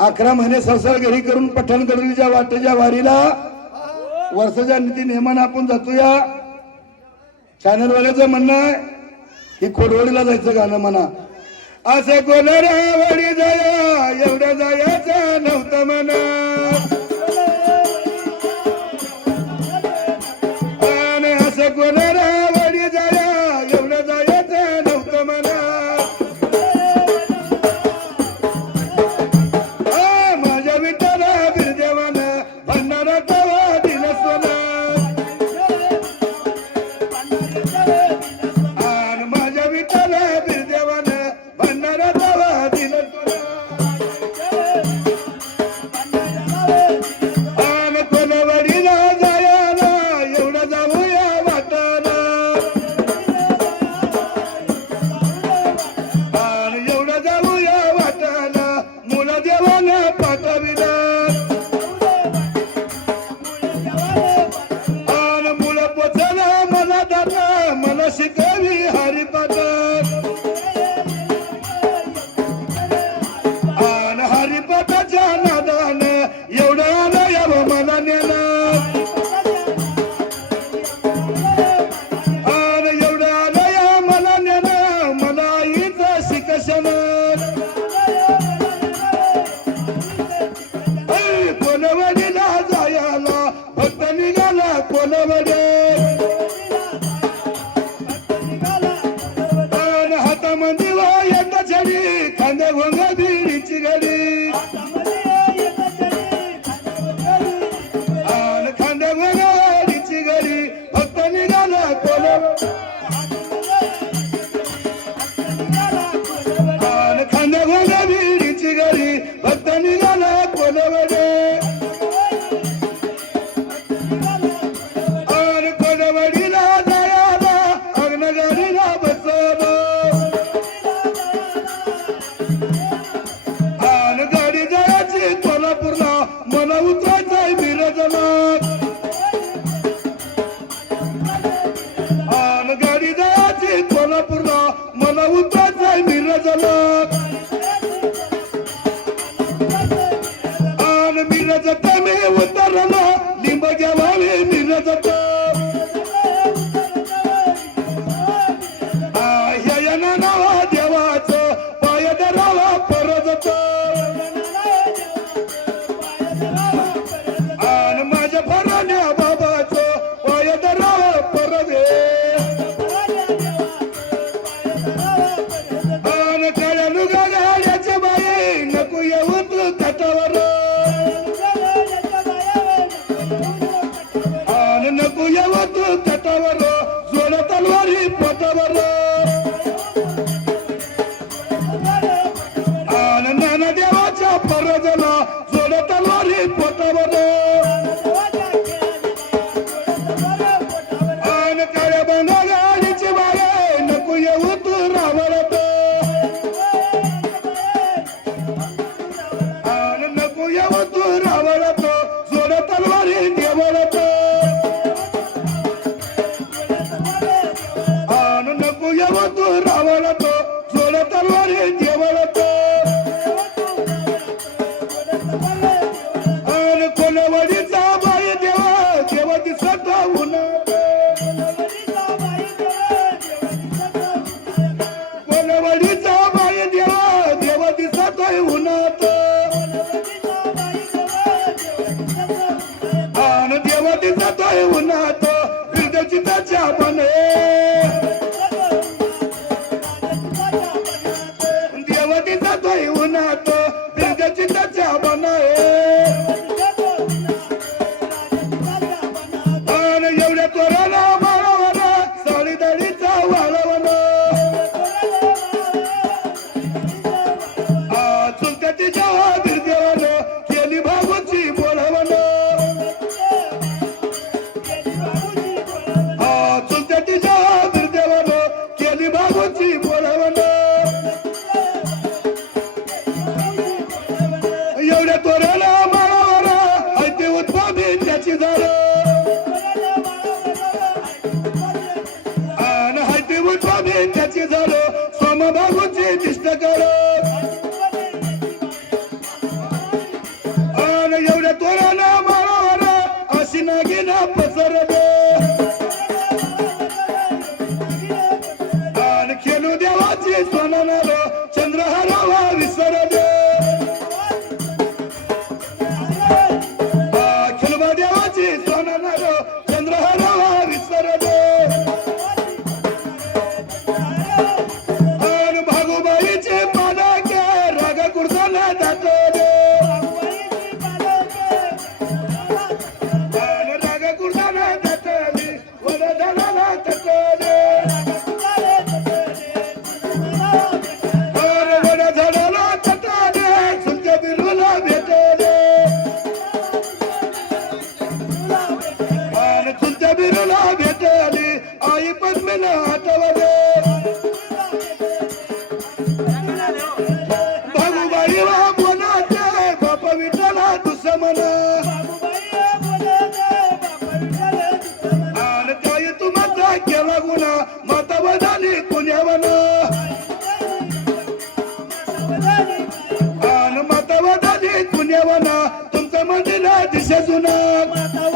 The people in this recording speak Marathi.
अकरा महिने सरसर घरी करून पठण करून वाटेच्या वारीला वर्षाच्या निधी नेमान आपण जातोया. चॅनलवाल्याचं म्हणणं आहे की खोडवडीला जायचं गाणं म्हणा. असे कोणाऱ्या वाडी जाया एवढ्या जायाचं नव्हतं म्हणा. ಪದವಿನ आनगाडी जायची कोल्हापूरला मन उतरायचंय मिरजलात आनगाडी जायची कोल्हापूरला मन उतरायचंय मिरजलात आन मिरज कमी उतरला. tell बाबूची निष्ठ करत आणि एवढ्या तोराला मारावर अशी नागिना आन तुमचं मंदिर दिशा जुना.